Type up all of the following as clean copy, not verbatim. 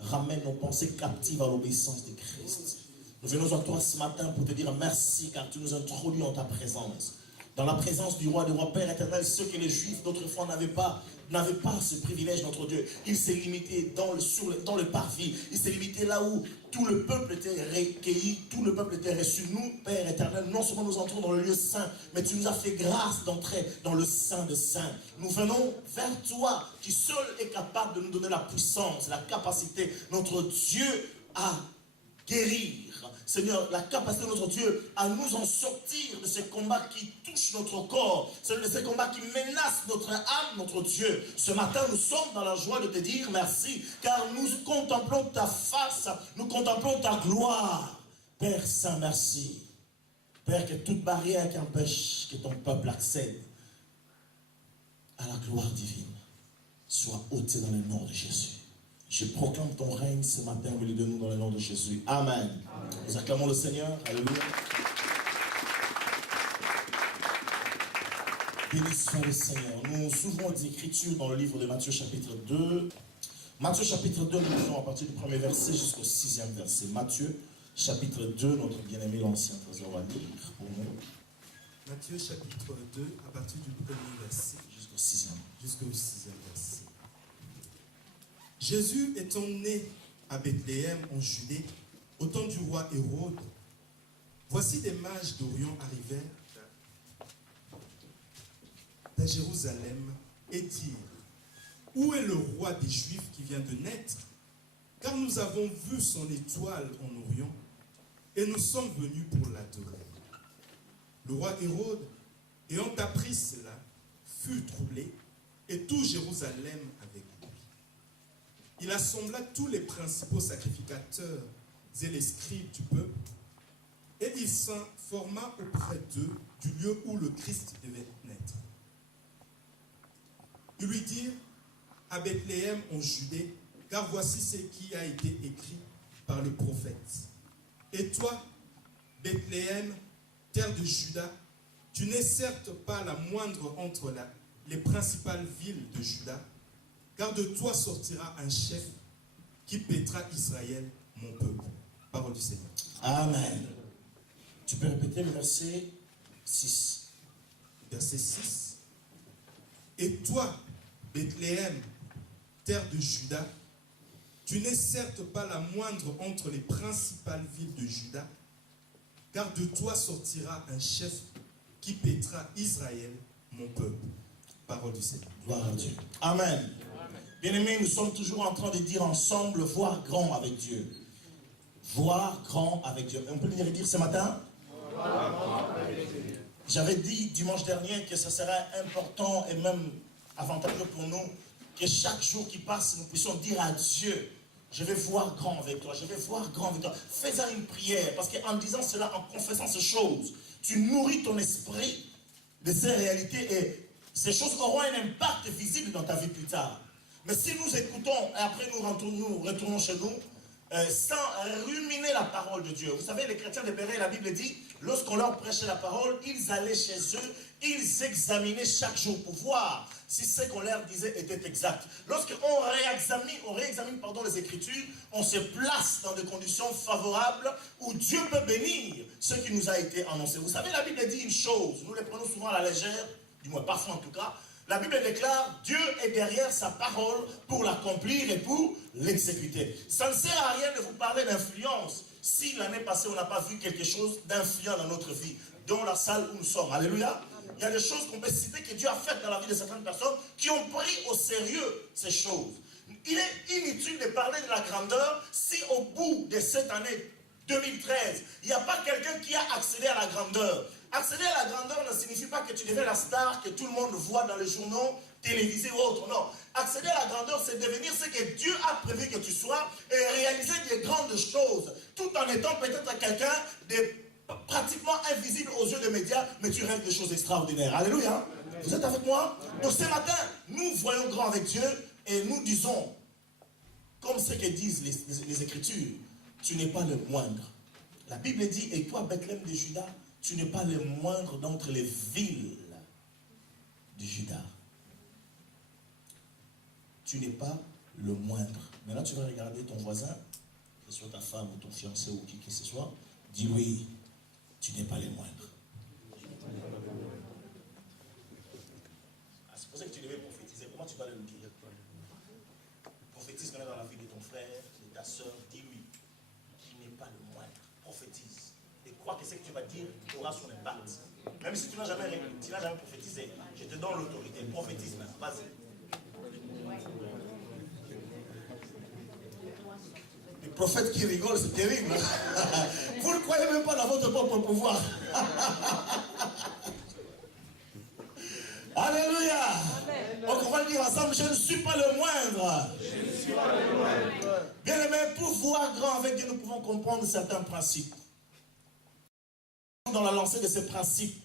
ramène nos pensées captives à l'obéissance de Christ. Nous venons à toi ce matin pour te dire merci car tu nous introduis en ta présence. Dans la présence du roi des rois, Père éternel, ceux que les Juifs d'autrefois n'avaient pas ce privilège, notre Dieu. Il s'est limité dans le parvis. Il s'est limité là où tout le peuple était recueilli, tout le peuple était reçu. Nous, Père éternel, non seulement nous entrons dans le lieu saint, mais tu nous as fait grâce d'entrer dans le Saint des Saints. Nous venons vers toi, qui seul est capable de nous donner la puissance, la capacité, notre Dieu, à guérir. Seigneur, la capacité de notre Dieu à nous en sortir de ces combats qui touchent notre corps, de ces combats qui menacent notre âme, notre Dieu. Ce matin, nous sommes dans la joie de te dire merci, car nous contemplons ta face, nous contemplons ta gloire. Père Saint, merci. Père, que toute barrière qui empêche que ton peuple accède à la gloire divine soit ôtée dans le nom de Jésus. Je proclame ton règne ce matin au milieu de nous dans le nom de Jésus. Amen. Amen. Nous acclamons le Seigneur. Alléluia. Béni soit le Seigneur. Nous ouvrons des écritures dans le livre de Matthieu chapitre 2. Matthieu chapitre 2, nous lisons à partir du premier verset jusqu'au 6e verset. Matthieu chapitre 2, notre bien-aimé l'ancien trésor va lire pour nous. Matthieu chapitre 2, à partir du premier verset jusqu'au 6e. Jusqu'au 6e verset. Jésus étant né à Bethléem en Judée, au temps du roi Hérode, voici des mages d'Orient arrivèrent à Jérusalem et dirent: où est le roi des Juifs qui vient de naître? Car nous avons vu son étoile en Orient et nous sommes venus pour l'adorer. Le roi Hérode, ayant appris cela, fut troublé et tout Jérusalem avec lui. Il assembla tous les principaux sacrificateurs et les scribes du peuple, et il s'informa auprès d'eux du lieu où le Christ devait naître. Ils lui dirent: à Bethléem en Judée, car voici ce qui a été écrit par le prophète. Et toi, Bethléem, terre de Juda, tu n'es certes pas la moindre entre les principales villes de Juda, car de toi sortira un chef qui paîtra Israël, mon peuple. Parole du Seigneur. Amen. Tu peux répéter le verset 6. Verset 6. Et toi, Bethléem, terre de Juda, tu n'es certes pas la moindre entre les principales villes de Juda, car de toi sortira un chef qui paîtra Israël, mon peuple. Parole du Seigneur. Gloire à Dieu. Amen. Bien-aimés, nous sommes toujours en train de dire ensemble, voir grand avec Dieu. Voir grand avec Dieu. On peut le dire ce matin? Voir grand avec Dieu. J'avais dit dimanche dernier que ce serait important et même avantageux pour nous que chaque jour qui passe, nous puissions dire à Dieu: je vais voir grand avec toi, je vais voir grand avec toi. Fais-en une prière, parce qu'en disant cela, en confessant ces choses, tu nourris ton esprit de ces réalités et ces choses auront un impact visible dans ta vie plus tard. Mais si nous écoutons et après nous retournons chez nous, sans ruminer la parole de Dieu. Vous savez, les chrétiens de Béret, la Bible dit, lorsqu'on leur prêchait la parole, ils allaient chez eux, ils examinaient chaque jour pour voir si ce qu'on leur disait était exact. Lorsqu'on réexamine les Écritures, on se place dans des conditions favorables où Dieu peut bénir ce qui nous a été annoncé. Vous savez, la Bible dit une chose, nous les prenons souvent à la légère, du moins parfois en tout cas. La Bible déclare: Dieu est derrière sa parole pour l'accomplir et pour l'exécuter. Ça ne sert à rien de vous parler d'influence si l'année passée on n'a pas vu quelque chose d'influent dans notre vie, dans la salle où nous sommes. Alléluia. Il y a des choses qu'on peut citer que Dieu a faites dans la vie de certaines personnes qui ont pris au sérieux ces choses. Il est inutile de parler de la grandeur si au bout de cette année 2013, il n'y a pas quelqu'un qui a accédé à la grandeur. Accéder à la grandeur ne signifie pas que tu deviens la star que tout le monde voit dans les journaux, télévisés ou autres. Non. Accéder à la grandeur, c'est devenir ce que Dieu a prévu que tu sois et réaliser des grandes choses, tout en étant peut-être quelqu'un de pratiquement invisible aux yeux des médias, mais tu rêves des choses extraordinaires. Alléluia. Vous êtes avec moi? Donc ce matin, nous voyons grand avec Dieu et nous disons, comme ce que disent les Écritures, tu n'es pas le moindre. La Bible dit: et toi, Bethléem de Juda, tu n'es pas le moindre d'entre les villes du Juda. Tu n'es pas le moindre Maintenant, tu vas regarder ton voisin, que ce soit ta femme ou ton fiancé ou qui que ce soit, dis oui, tu n'es pas les moindres. Ah, c'est pour ça que tu devais prophétiser. Comment tu vas le dire? Prophétise maintenant dans la vie de ton frère, de ta soeur, dis oui, tu n'es pas le moindre. Prophétise. Et crois que ce que tu vas dire aura son impact. Même si tu n'as jamais prophétisé, je te donne l'autorité. Prophétise maintenant, vas-y. Les prophètes qui rigolent, c'est terrible. Vous ne croyez même pas dans votre propre pouvoir. Alléluia. Donc on va le dire ensemble, je ne suis pas le moindre. Bien aimé, pour voir grand avec Dieu, nous pouvons comprendre certains principes. Dans la lancée de ces principes,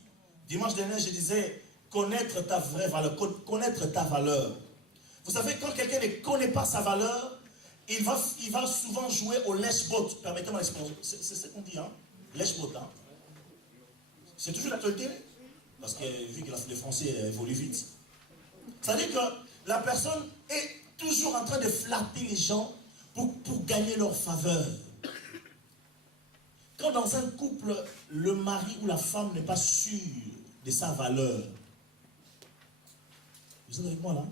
dimanche dernier, je disais connaître ta vraie valeur, connaître ta valeur. Vous savez, quand quelqu'un ne connaît pas sa valeur, il va souvent jouer au lèche-botte. Permettez-moi l'expression. C'est ce qu'on dit, hein? Lèche-botte, hein? C'est toujours l'actualité, parce que vu que le français évolue vite. C'est-à-dire que la personne est toujours en train de flatter les gens pour gagner leur faveur. Quand dans un couple, le mari ou la femme n'est pas sûr de sa valeur, vous êtes avec moi là?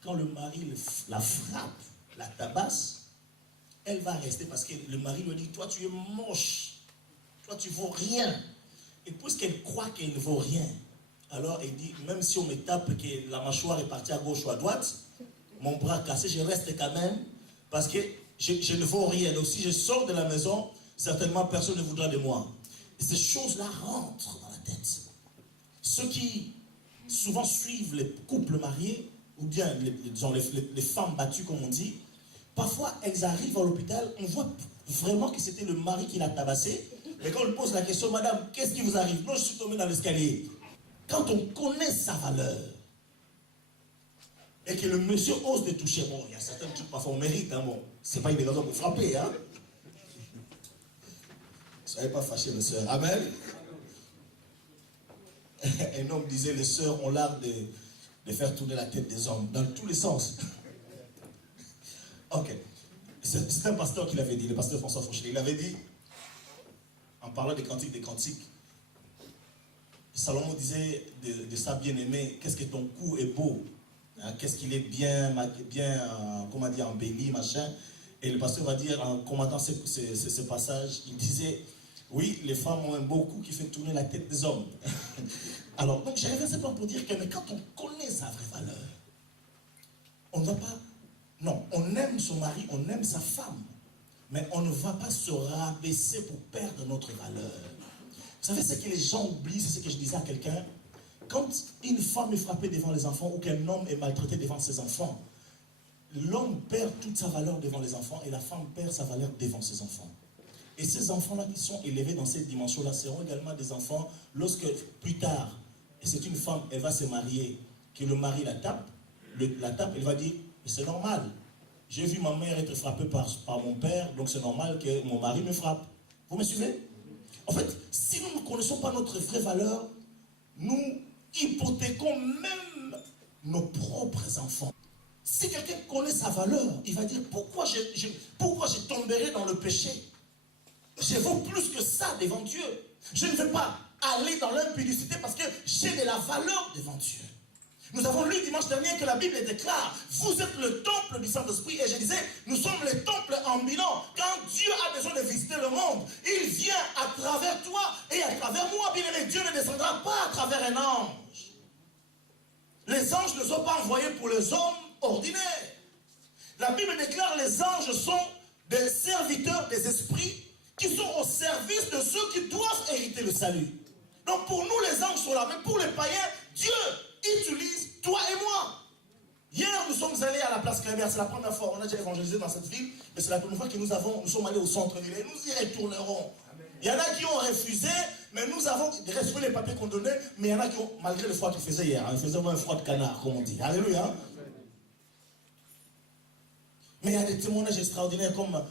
Quand le mari la frappe, la tabasse, elle va rester parce que le mari lui dit, toi tu es moche, toi tu ne vaux rien. Et puisqu'elle croit qu'elle ne vaut rien, alors elle dit, même si on me tape que la mâchoire est partie à gauche ou à droite, mon bras cassé, je reste quand même parce que je ne vaux rien. Donc si je sors de la maison, certainement personne ne voudra de moi. Et ces choses-là rentrent dans la tête. Ceux qui souvent suivent les couples mariés, ou bien les femmes battues comme on dit, parfois elles arrivent à l'hôpital, on voit vraiment que c'était le mari qui l'a tabassé, et quand on lui pose la question, madame, qu'est-ce qui vous arrive? Non, je suis tombé dans l'escalier. Quand on connaît sa valeur, et que le monsieur ose de toucher, bon, il y a certains trucs parfois on mérite, hein, bon, c'est pas une raison pour frapper, hein. Ne soyez pas fâchés, mes soeurs. Amen. Un homme disait, les sœurs ont l'art de faire tourner la tête des hommes, dans tous les sens. Ok. C'est un pasteur qui l'avait dit, le pasteur François Fauchelet. Il avait dit, en parlant des cantiques, Salomon disait de sa bien-aimée, qu'est-ce que ton cou est beau, hein, qu'est-ce qu'il est bien comment dire, embelli, machin. Et le pasteur va dire, en commentant ce passage, il disait, oui, les femmes ont un beau cou qui fait tourner la tête des hommes. Alors, donc j'arrive simplement pour dire que mais quand on connaît sa vraie valeur, on ne va pas... Non, on aime son mari, on aime sa femme, mais on ne va pas se rabaisser pour perdre notre valeur. Vous savez ce que les gens oublient, c'est ce que je disais à quelqu'un. Quand une femme est frappée devant les enfants ou qu'un homme est maltraité devant ses enfants, l'homme perd toute sa valeur devant les enfants et la femme perd sa valeur devant ses enfants. Et ces enfants-là qui sont élevés dans cette dimension-là seront également des enfants lorsque plus tard, et c'est une femme, elle va se marier, que le mari la tape, elle va dire, c'est normal. J'ai vu ma mère être frappée par mon père, donc c'est normal que mon mari me frappe. Vous me suivez? En fait, si nous ne connaissons pas notre vraie valeur, nous hypothéquons même nos propres enfants. Si quelqu'un connaît sa valeur, il va dire, pourquoi je tomberai dans le péché? Je vaux plus que ça devant Dieu. Je ne veux pas aller dans l'impudicité parce que j'ai de la valeur devant Dieu. Nous avons lu dimanche dernier que la Bible déclare, vous êtes le temple du Saint-Esprit. Et je disais, nous sommes les temples ambulants. Quand Dieu a besoin de visiter le monde, il vient à travers toi et à travers moi. Bien aimé, Dieu ne descendra pas à travers un ange. Les anges ne sont pas envoyés pour les hommes ordinaires. La Bible déclare les anges sont des serviteurs des esprits qui sont au service de ceux qui doivent hériter le salut. Donc pour nous, les anges sont là. Mais pour les païens, Dieu utilise toi et moi. Hier, nous sommes allés à la place Cléber. C'est la première fois. On a déjà évangélisé dans cette ville. Mais c'est la première fois que nous sommes allés au centre-ville. Et nous y retournerons. Il y en a qui ont refusé, mais nous avons reçu les papiers qu'on donnait. Mais il y en a qui ont, malgré le froid qu'il faisait hier, il faisait moins un froid de canard, comme on dit. Alléluia. Mais il y a des témoignages extraordinaires comme...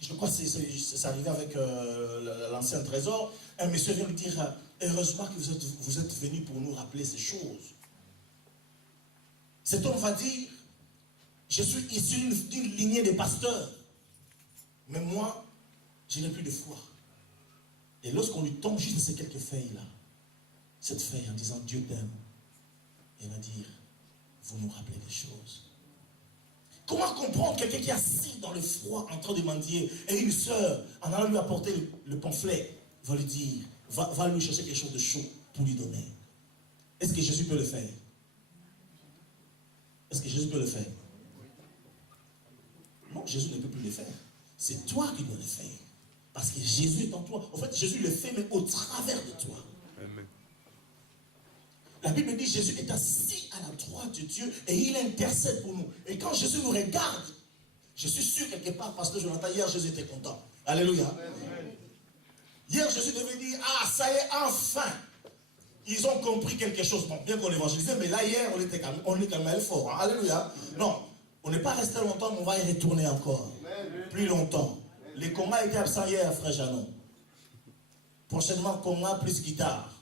je crois que c'est arrivé avec l'ancien trésor. Un monsieur vient lui dire, heureusement que vous êtes venu pour nous rappeler ces choses. Cet homme va dire, Je suis issu d'une lignée de pasteurs. Mais moi, je n'ai plus de foi. Et lorsqu'on lui tombe juste ces quelques feuilles-là, cette feuille en disant Dieu t'aime, il va dire, vous nous rappelez des choses. Comment comprendre quelqu'un qui est assis dans le froid en train de mendier et une sœur, en allant lui apporter le pamphlet, va lui dire, va lui chercher quelque chose de chaud pour lui donner. Est-ce que Jésus peut le faire? Est-ce que Jésus peut le faire? Non, Jésus ne peut plus le faire. C'est toi qui dois le faire. Parce que Jésus est en toi. En fait, Jésus le fait, mais au travers de toi. Amen. La Bible dit Jésus est assis à la droite de Dieu et il intercède pour nous. Et quand Jésus nous regarde, je suis sûr quelque part, pasteur Jonathan, hier Jésus était content. Alléluia. Amen. Hier Jésus devait dire, ah ça y est, enfin. Ils ont compris quelque chose. Bon, bien qu'on évangélisait, mais là hier, on est quand même fort. Hein? Alléluia. Non, on n'est pas resté longtemps, mais on va y retourner encore. Plus longtemps. Les combats étaient absents hier, frère Janon. Prochainement, combat plus guitare.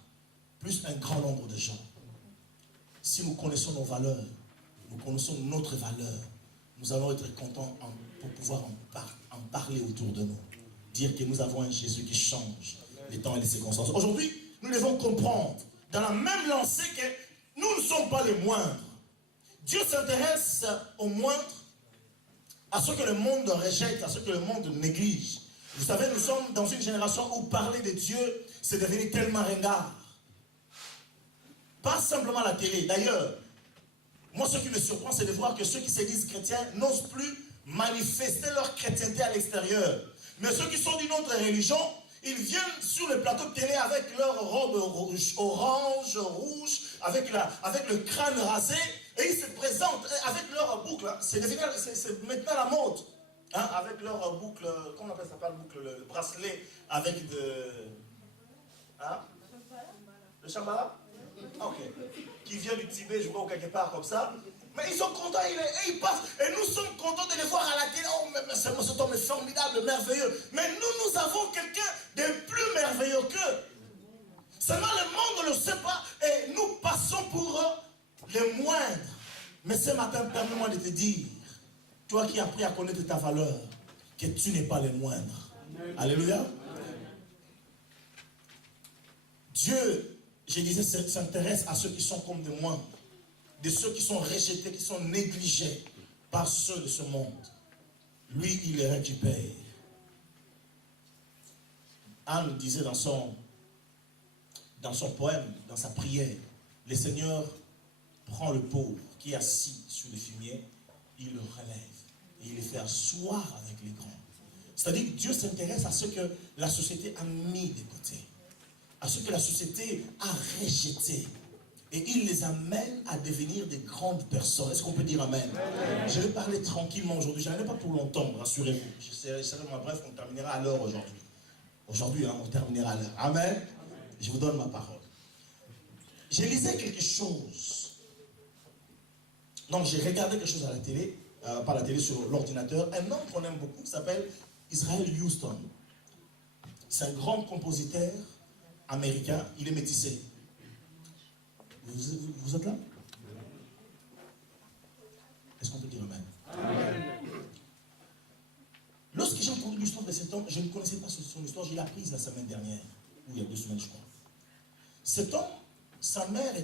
Plus un grand nombre de gens. Si nous connaissons nos valeurs, nous connaissons notre valeur, nous allons être contents pour pouvoir en parler autour de nous. Dire que nous avons un Jésus qui change les temps et les circonstances. Aujourd'hui, nous devons comprendre, dans la même lancée, que nous ne sommes pas les moindres. Dieu s'intéresse aux moindres, à ceux que le monde rejette, à ceux que le monde néglige. Vous savez, nous sommes dans une génération où parler de Dieu, c'est devenu tellement ringard. Pas simplement à la télé. D'ailleurs, moi, ce qui me surprend, c'est de voir que ceux qui se disent chrétiens n'osent plus manifester leur chrétienté à l'extérieur. Mais ceux qui sont d'une autre religion, ils viennent sur le plateau de télé avec leur robe orange, rouge, avec le crâne rasé, et ils se présentent avec leur boucle. C'est maintenant la mode. Hein, avec leur boucle, comment on appelle ça, pas le boucle, le bracelet avec de... Hein? Le Shambhala? Ok. Qui vient du Tibet, je vois, ou quelque part comme ça. Mais ils sont contents, et ils passent. Et nous sommes contents de les voir à la télé. Oh, mais cet homme est formidable, merveilleux. Mais nous avons quelqu'un de plus merveilleux qu'eux. Seulement le monde ne le sait pas. Et nous passons pour les moindres. Mais ce matin, permets-moi de te dire, toi qui as appris à connaître ta valeur, que tu n'es pas les moindres. Amen. Alléluia. Amen. Dieu, je disais, s'intéresse à ceux qui sont comme des moindres. De ceux qui sont rejetés, qui sont négligés par ceux de ce monde. Lui, il les récupère. Anne disait dans son poème, dans sa prière, le Seigneur prend le pauvre qui est assis sur le fumier, il le relève et il le fait asseoir avec les grands. C'est-à-dire que Dieu s'intéresse à ce que la société a mis de côté, à ce que la société a rejeté. Et il les amène à devenir des grandes personnes. Est-ce qu'on peut dire amen? Amen. Je vais parler tranquillement aujourd'hui. Je n'en ai pas pour longtemps, rassurez-vous. Je serai bref, on terminera à l'heure aujourd'hui. Aujourd'hui, on terminera à l'heure. Amen. Je vous donne ma parole. Je lisais quelque chose. Donc, j'ai regardé quelque chose à la télé, pas la télé, sur l'ordinateur. Un homme qu'on aime beaucoup, qui s'appelle Israel Houston. C'est un grand compositeur américain. Il est métissé. Vous êtes là? Est-ce qu'on peut dire amen? Amen. Lorsque j'ai entendu l'histoire de cet homme, je ne connaissais pas son histoire, je l'ai apprise la semaine dernière, ou il y a 2 semaines, je crois. Cet homme, sa mère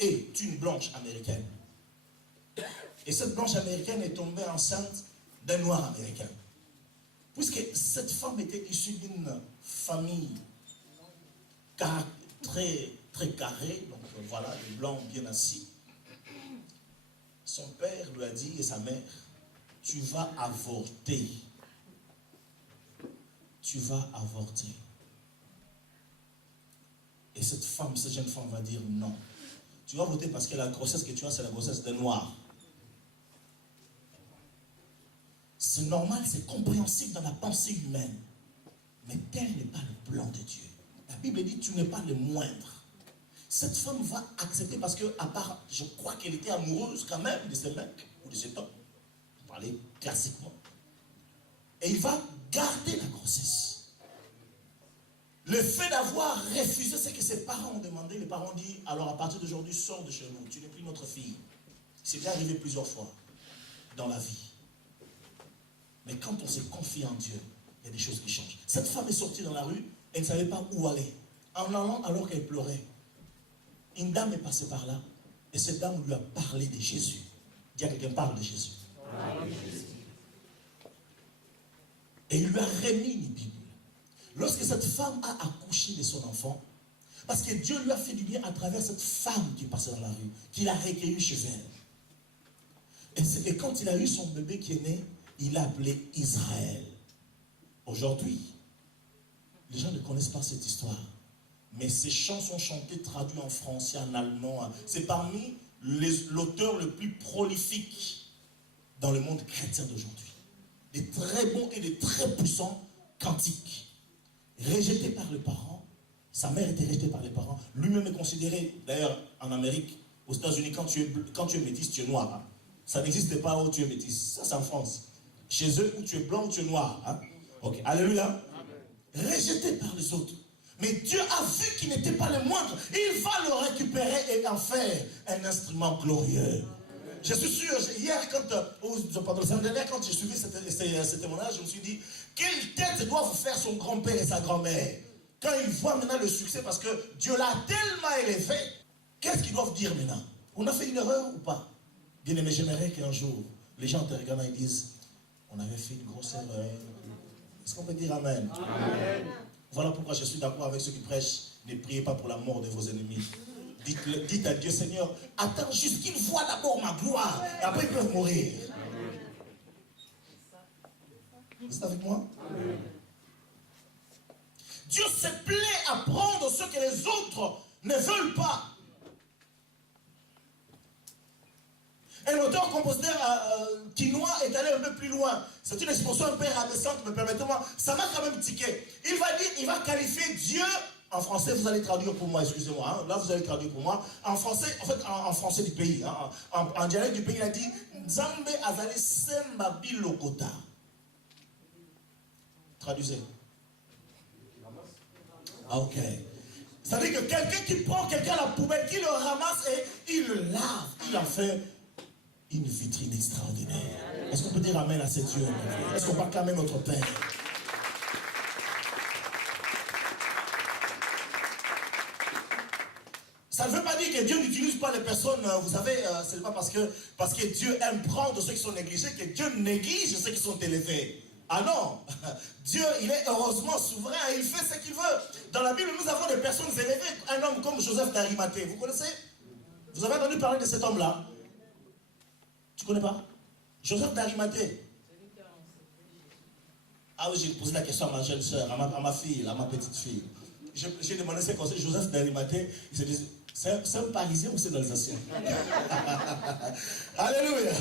est une blanche américaine. Et cette blanche américaine est tombée enceinte d'un noir américain. Puisque cette femme était issue d'une famille très, très carré, donc voilà, les blancs bien assis. Son père lui a dit, et sa mère, tu vas avorter. Tu vas avorter. Et cette jeune femme va dire non. Tu vas avorter parce que la grossesse que tu as, c'est la grossesse d'un noir. C'est normal, c'est compréhensible dans la pensée humaine. Mais tel n'est pas le plan de Dieu. La Bible dit, tu n'es pas le moindre. Cette femme va accepter parce que, à part, je crois qu'elle était amoureuse quand même de ce mec, ou de cet homme. Pour parler classiquement. Et il va garder la grossesse. Le fait d'avoir refusé ce que ses parents ont demandé, les parents ont dit, alors à partir d'aujourd'hui, sors de chez nous, tu n'es plus notre fille. C'est déjà arrivé plusieurs fois dans la vie. Mais quand on se confie en Dieu, il y a des choses qui changent. Cette femme est sortie dans la rue, elle ne savait pas où aller. En allant, alors qu'elle pleurait, une dame est passée par là, et cette dame lui a parlé de Jésus. Dis à quelqu'un, parle de Jésus. Et il lui a remis une Bible. Lorsque cette femme a accouché de son enfant, parce que Dieu lui a fait du bien à travers cette femme qui passait dans la rue, qu'il a recueillie chez elle. Et quand il a eu son bébé qui est né, il l'a appelé Israël. Aujourd'hui, les gens ne connaissent pas cette histoire. Mais ces chants sont chantés, traduits en français, en allemand. C'est parmi l'auteur le plus prolifique dans le monde chrétien d'aujourd'hui. Des très bons et des très puissants cantiques. Rejeté par les parents, sa mère était rejetée par les parents. Lui-même est considéré, d'ailleurs en Amérique, aux États-Unis, quand tu es métis, tu es noir. Hein. Ça n'existe pas où tu es métis. Ça, c'est en France. Chez eux, où tu es blanc ou tu es noir. Hein. Ok, alléluia. Rejeté par les autres. Mais Dieu a vu qu'il n'était pas le moindre. Il va le récupérer et en faire un instrument glorieux. Je suis sûr, hier, quand j'ai suivi ce témoignage, je me suis dit, quelle tête doivent faire son grand-père et sa grand-mère quand ils voient maintenant le succès, parce que Dieu l'a tellement élevé. Qu'est-ce qu'ils doivent dire maintenant? On a fait une erreur ou pas? Bien aimé, j'aimerais qu'un jour, les gens te regardent et disent, on avait fait une grosse erreur. Est-ce qu'on peut dire Amen? Amen. Voilà pourquoi je suis d'accord avec ceux qui prêchent, ne priez pas pour la mort de vos ennemis. Dites à Dieu, Seigneur, attends juste qu'ils voient d'abord ma gloire, et après ils peuvent mourir. Vous êtes avec moi? Amen. Dieu se plaît à prendre ce que les autres ne veulent pas. Un auteur-compositeur chinois est allé un peu plus loin. C'est une expression un peu rabaissante, mais permettez-moi, ça m'a quand même tiqué. Il va qualifier Dieu, en français, vous allez traduire pour moi, excusez-moi, hein, là vous allez traduire pour moi, en français, en fait, en français du pays, hein, en dialecte du pays, il a dit Nzambe azali semba bilokota. Traduisez. Ah, ok. C'est-à-dire que quelqu'un qui prend quelqu'un à la poubelle, qui le ramasse et il le lave, il en fait une vitrine extraordinaire. Est-ce qu'on peut dire Amen à ces dieux? Est-ce qu'on peut acclamer notre Père? Ça ne veut pas dire que Dieu n'utilise pas les personnes, vous savez, ce n'est pas parce que Dieu aime prendre ceux qui sont négligés que Dieu néglige ceux qui sont élevés. Ah non, Dieu, il est heureusement souverain, il fait ce qu'il veut. Dans la Bible, nous avons des personnes élevées, un homme comme Joseph d'Arimathée, vous connaissez? Vous avez entendu parler de cet homme-là? Tu ne connais pas? Joseph d'Arimathée. Ah oui, j'ai posé la question à ma jeune soeur, à ma fille, à ma petite fille. J'ai demandé ses conseils. Joseph d'Arimathée, il se dit, c'est un Parisien ou c'est un Alsacien? Alléluia.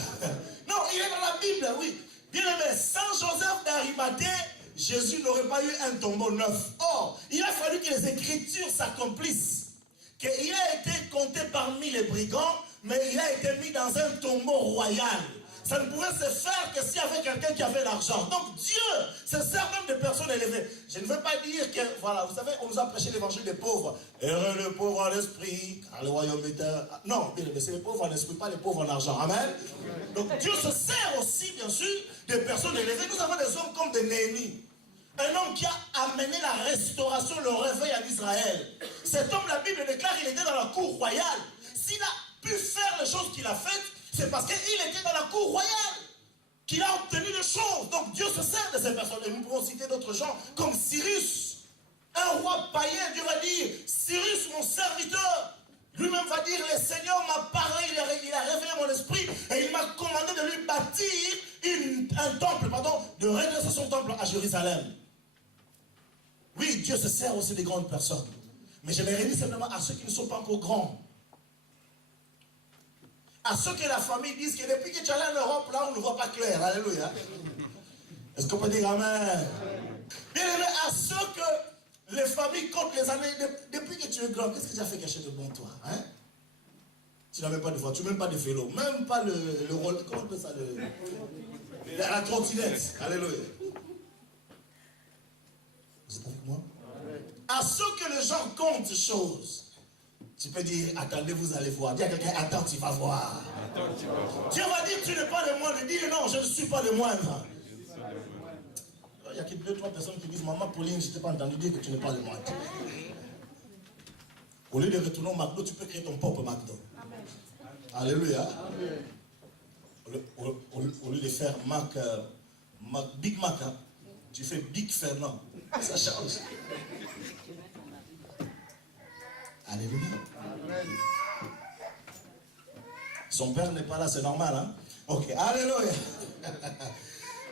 Non, il est dans la Bible, oui. Bien aimé, sans Joseph d'Arimathée, Jésus n'aurait pas eu un tombeau neuf. Or, il a fallu que les Écritures s'accomplissent. Qu'il a été compté parmi les brigands, mais il a été mis dans un tombeau royal. Ça ne pouvait se faire que s'il y avait quelqu'un qui avait l'argent. Donc Dieu se sert même de personnes élevées. Je ne veux pas dire que, voilà, vous savez, on nous a prêché l'évangile des pauvres. Heureux le pauvre en esprit, car le royaume est un... Non, mais c'est les pauvres en esprit, pas les pauvres en argent. Amen. Donc Dieu se sert aussi, bien sûr, de personnes élevées. Nous avons des hommes comme des Néhémie. Un homme qui a amené la restauration, le réveil en Israël. Cet homme, la Bible déclare, il était dans la cour royale. S'il a pu faire les choses qu'il a faites, c'est parce qu'il était dans la cour royale qu'il a obtenu des choses. Donc Dieu se sert de ces personnes. Et nous pouvons citer d'autres gens comme Cyrus, un roi païen. Dieu va dire, Cyrus, mon serviteur, lui-même va dire, le Seigneur m'a parlé, il a réveillé mon esprit et il m'a commandé de lui bâtir un temple, de redresser son temple à Jérusalem. Oui, Dieu se sert aussi des grandes personnes. Mais je les réunis simplement à ceux qui ne sont pas encore grands. À ceux que la famille dise que depuis que tu es allé en Europe, là, on ne voit pas clair. Alléluia. Est-ce qu'on peut dire Amen? Bien aimé, à ceux que les familles comptent les années, depuis que tu es grand, qu'est-ce que tu as fait cacher de bon, toi? Hein? Tu n'as même pas de voiture, même pas de vélo, même pas le rôle, comment on appelle ça? La trottinette. Alléluia. Vous êtes avec moi? À ceux que les gens comptent choses. Tu peux dire, attendez, vous allez voir. Dis à quelqu'un, attends, tu vas voir. Dieu va dire, tu n'es pas le moindre. Dis, non, je ne suis pas le moindre. Il y a que 2-3 personnes qui disent, maman Pauline, je ne t'ai pas entendu dire que tu n'es pas le moindre. Au lieu de retourner au McDo, tu peux créer ton propre McDo. Amen. Alléluia. Amen. Au lieu de faire Big Mac, hein, tu fais Big Fernand. Ça change. Alléluia. Amen. Son père n'est pas là, c'est normal. Hein? Ok, alléluia.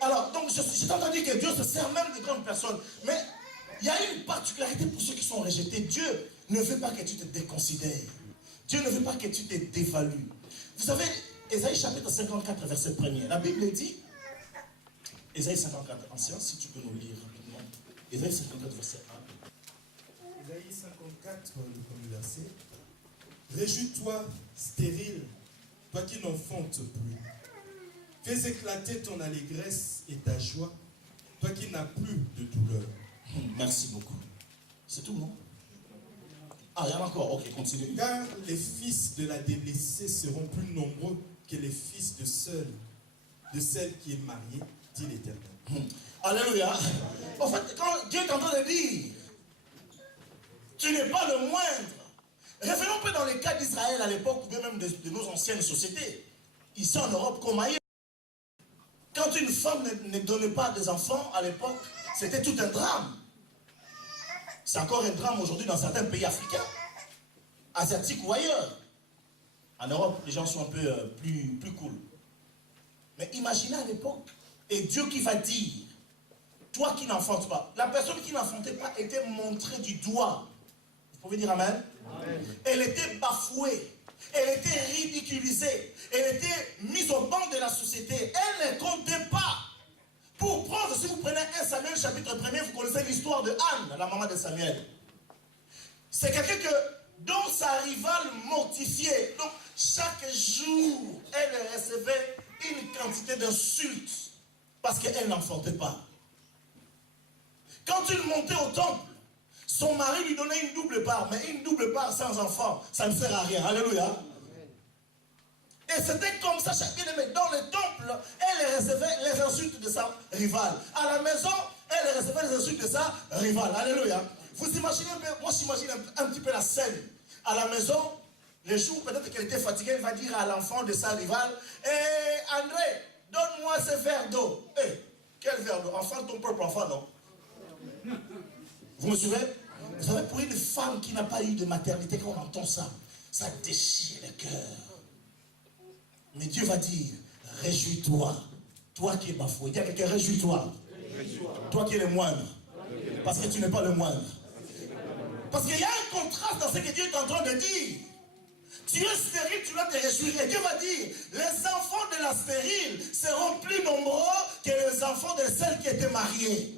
Alors, donc, je t'entends dire que Dieu se sert même de grandes personnes. Mais il y a une particularité pour ceux qui sont rejetés. Dieu ne veut pas que tu te déconsidères. Dieu ne veut pas que tu te dévalues. Vous savez, Ésaïe chapitre 54, verset 1er. La Bible dit, Ésaïe 54, ancien, si tu peux nous lire rapidement. Ésaïe 54, verset 1. Ésaïe 54, le premier verset. Réjouis-toi, stérile, toi qui n'enfantes plus. Fais éclater ton allégresse et ta joie, toi qui n'as plus de douleur. Merci beaucoup. C'est tout, non? Ah, il y en a encore. Ok, continue. Car les fils de la délaissée seront plus nombreux que les fils de celle qui est mariée, dit l'Éternel. Alléluia. En fait, quand Dieu est en train de dire, tu n'es pas le moindre. Revenons un peu dans les cas d'Israël à l'époque, ou même de nos anciennes sociétés. Ici en Europe, comme ailleurs. Quand une femme ne donnait pas des enfants à l'époque, c'était tout un drame. C'est encore un drame aujourd'hui dans certains pays africains, asiatiques ou ailleurs. En Europe, les gens sont un peu plus cool. Mais imaginez à l'époque, et Dieu qui va dire, toi qui n'enfantes pas, la personne qui n'enfantait pas était montrée du doigt. Vous pouvez dire amen? Amen. Elle était bafouée. Elle était ridiculisée. Elle était mise au banc de la société. Elle ne comptait pas. Pour prendre, si vous prenez 1 Samuel chapitre 1er, vous connaissez l'histoire de Anne, la maman de Samuel. C'est quelqu'un dont sa rivale mortifiée. Donc, chaque jour, elle recevait une quantité d'insultes parce qu'elle n'enfantait pas. Quand il montait au temple, son mari lui donnait une double part, mais une double part sans enfant, ça ne sert à rien. Alléluia. Et c'était comme ça, chaque bien-aimé. Dans le temple, elle recevait les insultes de sa rivale. À la maison, elle recevait les insultes de sa rivale. Alléluia. Vous imaginez un peu, moi j'imagine un petit peu la scène. À la maison, les jours peut-être qu'elle était fatiguée, elle va dire à l'enfant de sa rivale, « André, donne-moi ce verre d'eau. » Quel verre d'eau? Enfant, ton propre enfant, non? Vous me suivez? Vous savez, pour une femme qui n'a pas eu de maternité, quand on entend ça, ça déchire le cœur. Mais Dieu va dire, réjouis-toi, toi qui es bafoué. Dis à quelqu'un, réjouis-toi. Toi qui es le moindre. Parce que tu n'es pas le moindre. Parce qu'il y a un contraste dans ce que Dieu est en train de dire. Tu es stérile, tu dois te réjouir. Et Dieu va dire, les enfants de la stérile seront plus nombreux que les enfants de celles qui étaient mariées.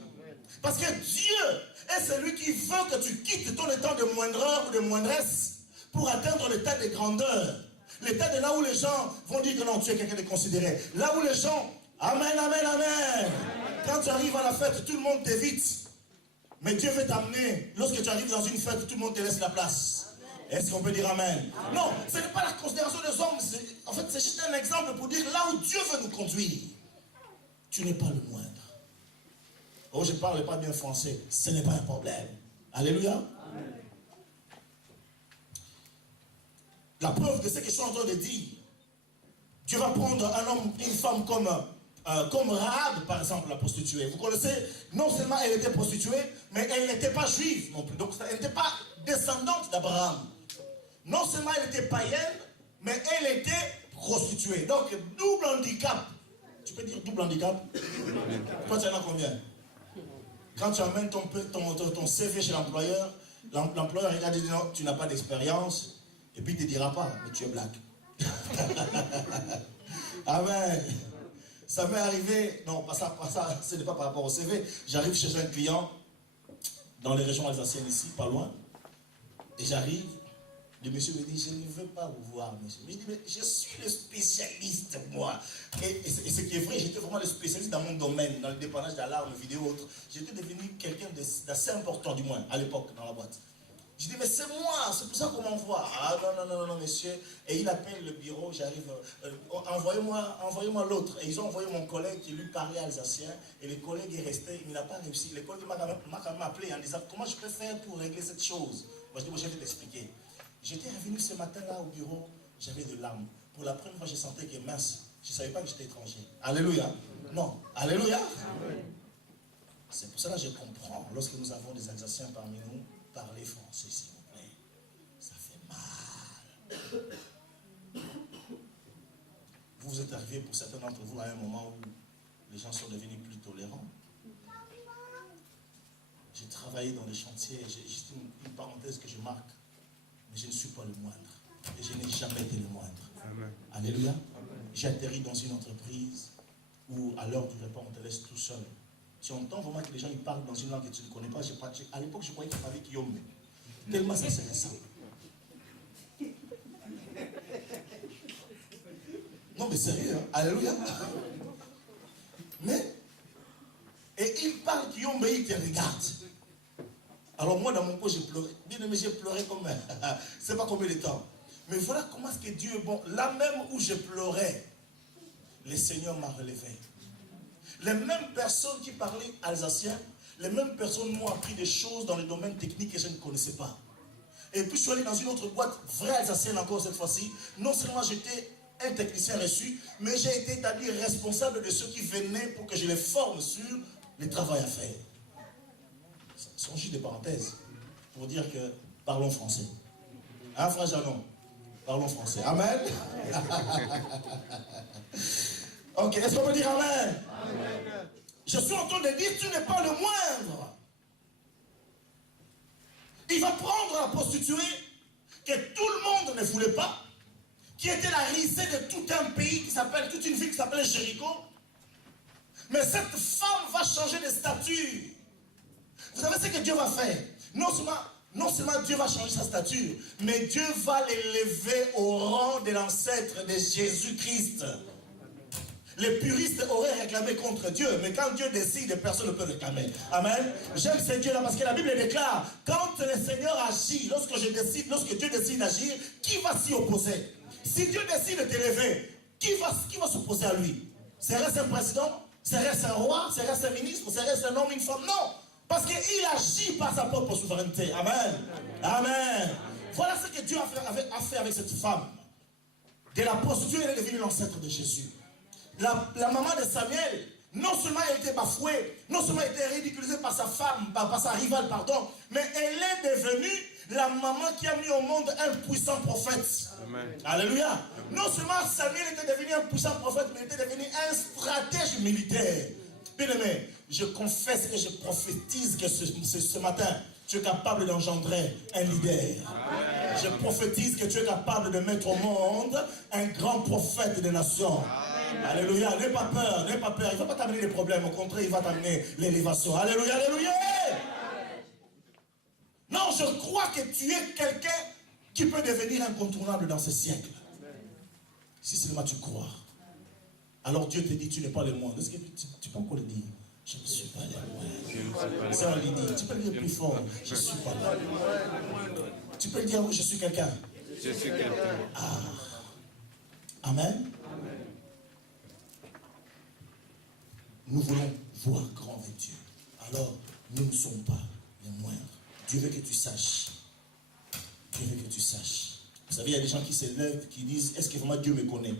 Parce que Dieu est celui qui veut que tu quittes ton état de moindreur ou de moindresse pour atteindre l'état de grandeur. L'état de là où les gens vont dire que non, tu es quelqu'un de considéré. Là où les gens, amen, amen, amen. Quand tu arrives à la fête, tout le monde t'évite. Mais Dieu veut t'amener. Lorsque tu arrives dans une fête, tout le monde te laisse la place. Est-ce qu'on peut dire amen? Non, ce n'est pas la considération des hommes. En fait, c'est juste un exemple pour dire là où Dieu veut nous conduire. Tu n'es pas le moindre. Oh, je ne parle pas bien français. Ce n'est pas un problème. Alléluia. Amen. La preuve de ce que je suis en train de dire. Dieu va prendre un homme, une femme comme Rahab, par exemple, la prostituée. Vous connaissez, non seulement elle était prostituée, mais elle n'était pas juive non plus. Donc elle n'était pas descendante d'Abraham. Non seulement elle était païenne, mais elle était prostituée. Donc double handicap. Tu peux dire double handicap? Toi, tu en as combien? Quand tu amènes ton CV chez l'employeur, l'employeur regarde et dit non, tu n'as pas d'expérience. Et puis il ne te dira pas, mais tu es black. Amen. Ça m'est arrivé, non, pas ça, ce n'est pas par rapport au CV. J'arrive chez un client dans les régions alsaciennes ici, pas loin. Et j'arrive, le monsieur me dit, je ne veux pas vous voir, monsieur. Je dis, mais je suis le spécialiste, moi. Et ce qui est vrai, j'étais vraiment le spécialiste dans mon domaine, dans le dépannage d'alarmes, vidéo, autres. J'étais devenu quelqu'un d'assez important, du moins, à l'époque, dans la boîte. Je dis, mais c'est moi, c'est pour ça qu'on m'envoie. Ah non, monsieur. Et il appelle le bureau, j'arrive, envoyez-moi l'autre. Et ils ont envoyé mon collègue qui lui parlait alsacien. Et le collègue est resté, il n'a pas réussi. Le collègue m'a quand même appelé en disant, comment je peux faire pour régler cette chose? Moi je dis, moi je vais t'expliquer. J'étais revenu ce matin-là au bureau, j'avais de l'âme. Pour la première fois, je sentais que mince, je ne savais pas que j'étais étranger. Alléluia. Non, alléluia. C'est pour cela que je comprends, lorsque nous avons des Alsaciens parmi nous, parler français, s'il vous plaît. Ça fait mal. Vous êtes arrivés, pour certains d'entre vous, à un moment où les gens sont devenus plus tolérants. J'ai travaillé dans les chantiers, j'ai juste une parenthèse que je marque, mais je ne suis pas le moindre. Et je n'ai jamais été le moindre. Amen. Alléluia. J'ai atterri dans une entreprise où, à l'heure du repas, on te laisse tout seul. Tu entends vraiment que les gens ils parlent dans une langue que tu ne connais pas. À l'époque, je croyais qu'ils parlaient Kiyombe. Tellement ça se ressemble. Non, mais sérieux, hein? Alléluia. Mais, et ils parlent Kiyombe, ils te regardent. Alors moi, dans mon coin, j'ai pleuré. Bien aimé, j'ai pleuré comme c'est pas combien de temps. Mais voilà comment est-ce que Dieu est bon. Là même où je pleurais, le Seigneur m'a relevé. Les mêmes personnes qui parlaient alsacien, les mêmes personnes m'ont appris des choses dans le domaine technique que je ne connaissais pas. Et puis je suis allé dans une autre boîte, vraie alsacienne encore cette fois-ci. Non seulement j'étais un technicien reçu, mais j'ai été établi responsable de ceux qui venaient pour que je les forme sur le travail à faire. Ce sont juste des parenthèses pour dire que parlons français. Hein, frère Janon? Parlons français. Amen. Ok, est-ce qu'on peut dire amen? Amen. Je suis en train de dire, tu n'es pas le moindre. Il va prendre la prostituée que tout le monde ne voulait pas, qui était la risée de tout un pays qui s'appelle, toute une ville qui s'appelle Jéricho. Mais cette femme va changer de statut. Vous savez ce que Dieu va faire? Non seulement Dieu va changer sa stature, mais Dieu va l'élever au rang de l'ancêtre de Jésus-Christ. Les puristes auraient réclamé contre Dieu, mais quand Dieu décide, personne ne peut réclamer. Amen. J'aime ce Dieu-là parce que la Bible déclare, quand le Seigneur agit, lorsque Dieu décide d'agir, qui va s'y opposer? Si Dieu décide de t'élever, qui va s'opposer à lui? Serait-ce un président? Serait-ce un roi? Serait-ce un ministre? Serait-ce un homme, une femme? Non. Parce qu'il agit par sa propre souveraineté. Amen. Amen. Voilà ce que Dieu a fait avec cette femme. De la prostituée, elle est devenue l'ancêtre de Jésus. La maman de Samuel, non seulement elle était bafouée, non seulement elle était ridiculisée par sa femme, par sa rivale, pardon, mais elle est devenue la maman qui a mis au monde un puissant prophète. Amen. Alléluia. Amen. Non seulement Samuel était devenu un puissant prophète, mais il était devenu un stratège militaire. Bien aimé, je confesse et je prophétise que ce matin, tu es capable d'engendrer un leader. Amen. Je prophétise que tu es capable de mettre au monde un grand prophète des nations. Amen. Alléluia, n'aie pas peur, n'aie pas peur. Il ne va pas t'amener des problèmes, au contraire, il va t'amener l'élévation. Alléluia, alléluia. Non, je crois que tu es quelqu'un qui peut devenir incontournable dans ce siècle. Si seulement tu crois. Alors Dieu te dit, tu n'es pas le moindre. Est-ce que tu peux encore le dire? Je ne suis pas le moindre. Sœur Lydie, tu peux le dire plus fort. Je ne suis pas le moindre. Tu peux le dire, oui, je suis quelqu'un. Je suis quelqu'un. Ah. Amen. Amen. Nous voulons voir grand avec Dieu. Alors, nous ne sommes pas les moindres. Dieu veut que tu saches. Dieu veut que tu saches. Vous savez, il y a des gens qui s'élèvent, qui disent, est-ce que vraiment Dieu me connaît?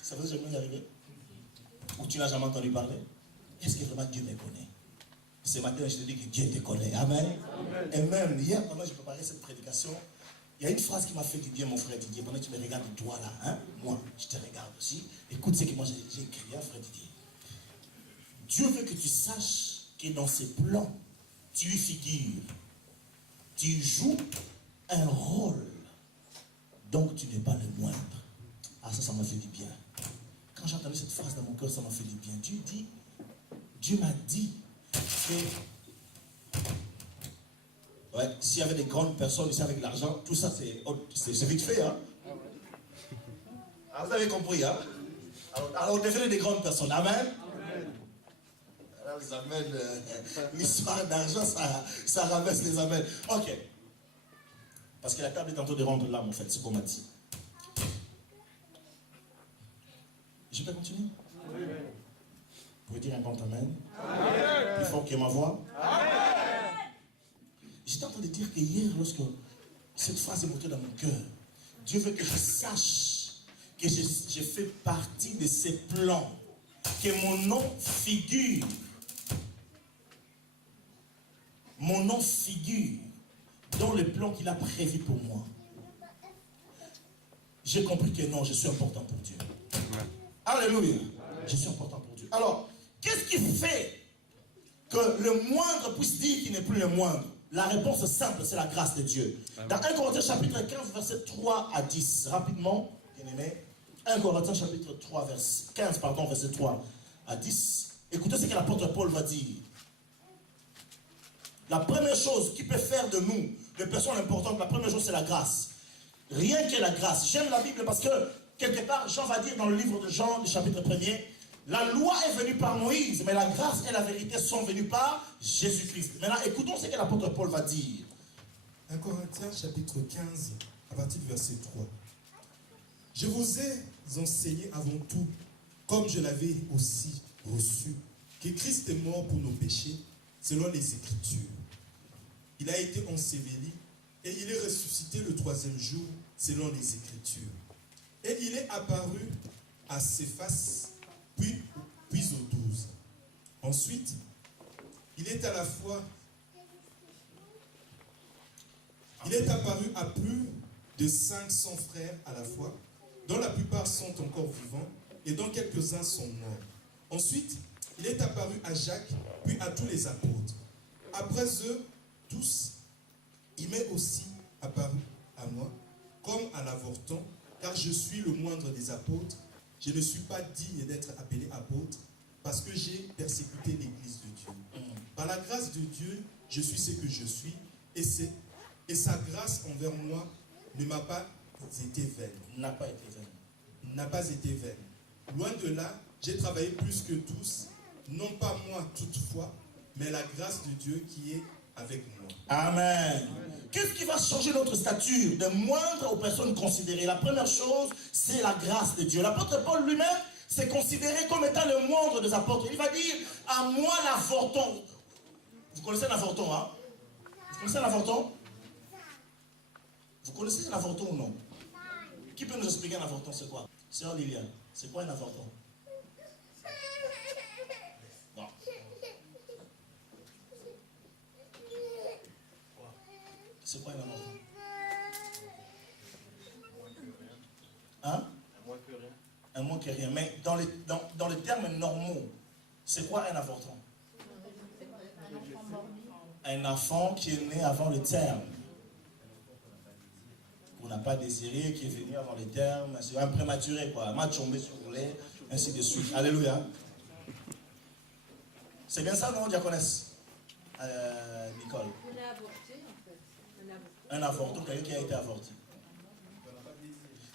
Ça vous est jamais arrivé? Ou tu n'as jamais entendu parler? Est-ce que vraiment Dieu me connaît? Ce matin, je te dis que Dieu te connaît. Amen. Amen. Et même, hier, pendant que je préparais cette prédication, il y a une phrase qui m'a fait du bien, mon frère Didier. Pendant que tu me regardes, toi là, hein? Moi, je te regarde aussi. Écoute ce que moi j'ai écrit, hein, frère Didier. Dieu veut que tu saches que dans ses plans, tu y figures. Tu joues un rôle. Donc tu n'es pas le moindre. Ah, ça m'a fait du bien. Quand j'ai entendu cette phrase dans mon cœur, ça m'a fait du bien. Dieu m'a dit que ouais, s'il y avait des grandes personnes ici avec l'argent, tout ça c'est vite fait. Hein? Ah, vous avez compris. Hein? Alors devenez des grandes personnes. Amen. les amens, l'histoire d'argent, ça ramasse les amens. Ok. Parce que la table est en train de rendre l'âme, en fait, c'est ce qu'on m'a dit. Je peux continuer? Oui. Vous pouvez dire un grand amen? Amen. Plus fort que ma voix? Amen. J'étais en train de dire que hier, lorsque cette phrase est montée dans mon cœur, Dieu veut que je sache que je fais partie de ses plans, que mon nom figure dans le plan qu'il a prévu pour moi. J'ai compris que non, je suis important pour Dieu. Ouais. Alléluia. Je suis important pour Dieu. Alors, qu'est-ce qui fait que le moindre puisse dire qu'il n'est plus le moindre? La réponse est simple, c'est la grâce de Dieu. Dans 1 Corinthiens chapitre 15, verset 3 à 10, rapidement, bien aimé, 1 Corinthiens chapitre 3, verset 3 à 10, écoutez ce que l'apôtre Paul va dire. La première chose qui peut faire de nous des personnes importantes, la première chose c'est la grâce. Rien que la grâce. J'aime la Bible parce que, quelque part, Jean va dire dans le livre de Jean, le chapitre 1er, la loi est venue par Moïse, mais la grâce et la vérité sont venues par Jésus-Christ. Maintenant, écoutons ce que l'apôtre Paul va dire. 1 Corinthiens chapitre 15, à partir du verset 3. Je vous ai enseigné avant tout, comme je l'avais aussi reçu, que Christ est mort pour nos péchés, selon les Écritures. Il a été enseveli et il est ressuscité le 3e jour, selon les Écritures. Et il est apparu à Céphas, puis aux 12. Ensuite, il est apparu à plus de 500 frères à la fois, dont la plupart sont encore vivants et dont quelques-uns sont morts. Ensuite, il est apparu à Jacques, puis à tous les apôtres. Après eux tous, il m'est aussi apparu à moi, comme à l'avorton, car je suis le moindre des apôtres. Je ne suis pas digne d'être appelé apôtre, parce que j'ai persécuté l'Église de Dieu. Par la grâce de Dieu, je suis ce que je suis, et sa grâce envers moi ne m'a pas été vaine. N'a pas été vaine. Loin de là, j'ai travaillé plus que tous, non pas moi toutefois, mais la grâce de Dieu qui est avec moi. Amen. Qu'est-ce qui va changer notre stature de moindre aux personnes considérées? La première chose, c'est la grâce de Dieu. L'apôtre Paul lui-même s'est considéré comme étant le moindre des apôtres. Il va dire, à moi l'avorton. Vous connaissez l'avorton, hein? Vous connaissez l'avorton? Vous connaissez l'avorton ou non? Qui peut nous expliquer un avorton, c'est quoi? Sœur Liliane, c'est quoi un avorton? Bon. C'est quoi un avorton? Hein? Un moins que rien. Mais dans les termes normaux, c'est quoi un avorton? Un enfant qui est né avant le terme. Qu'on n'a pas désiré, qui est venu avant les termes. C'est un prématuré, quoi. Un match tombé sur le lait, ainsi de suite. Alléluia. C'est bien ça, non, diaconesse? Nicole. On a avorté, en fait. Un avorton, quelqu'un qui a été avorté.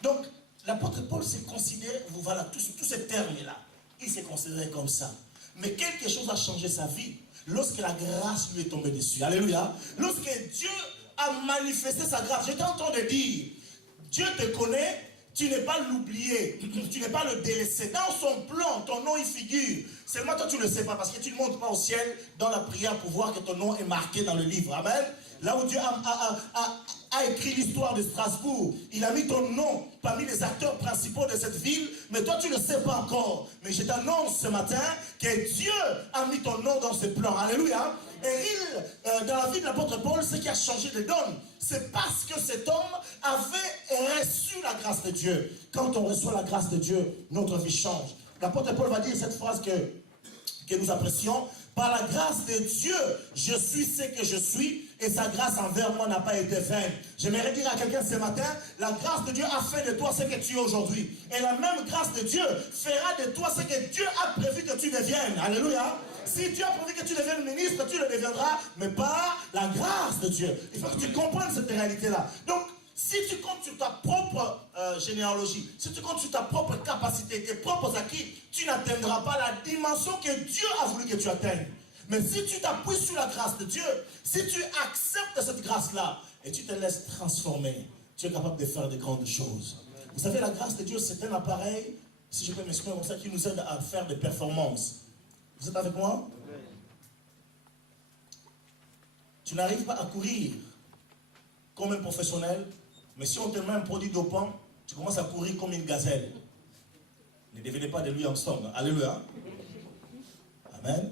Donc, l'apôtre Paul s'est considéré, voilà, tous ces termes-là, il s'est considéré comme ça. Mais quelque chose a changé sa vie lorsque la grâce lui est tombée dessus. Alléluia. Lorsque Dieu a manifesté sa grâce. J'étais en train de dire, Dieu te connaît, tu n'es pas l'oublié, tu n'es pas le délaissé. Dans son plan, ton nom y figure. Seulement toi tu ne le sais pas parce que tu ne montes pas au ciel dans la prière pour voir que ton nom est marqué dans le livre. Amen. Là où Dieu a écrit l'histoire de Strasbourg, il a mis ton nom parmi les acteurs principaux de cette ville, mais toi tu ne le sais pas encore. Mais je t'annonce ce matin que Dieu a mis ton nom dans ce plan. Alléluia. Et dans la vie de l'apôtre Paul, ce qui a changé de donne, c'est parce que cet homme avait reçu la grâce de Dieu. Quand on reçoit la grâce de Dieu, notre vie change. L'apôtre Paul va dire cette phrase que nous apprécions. Par la grâce de Dieu, je suis ce que je suis et sa grâce envers moi n'a pas été vaine. J'aimerais dire à quelqu'un ce matin, la grâce de Dieu a fait de toi ce que tu es aujourd'hui. Et la même grâce de Dieu fera de toi ce que Dieu a prévu que tu deviennes. Alléluia. Si Dieu a prévu que tu deviennes ministre, tu le deviendras, mais par la grâce de Dieu. Il faut que tu comprennes cette réalité-là. Donc, si tu comptes sur ta propre généalogie, si tu comptes sur ta propre capacité, tes propres acquis, tu n'atteindras pas la dimension que Dieu a voulu que tu atteignes. Mais si tu t'appuies sur la grâce de Dieu, si tu acceptes cette grâce-là et tu te laisses transformer, tu es capable de faire de grandes choses. Vous savez, la grâce de Dieu, c'est un appareil, si je peux m'exprimer comme ça, qui nous aide à faire des performances. Vous êtes avec moi? Tu n'arrives pas à courir comme un professionnel, mais si on te met un produit dopant, tu commences à courir comme une gazelle. Ne devenez pas de Louis Armstrong. Alléluia. Amen.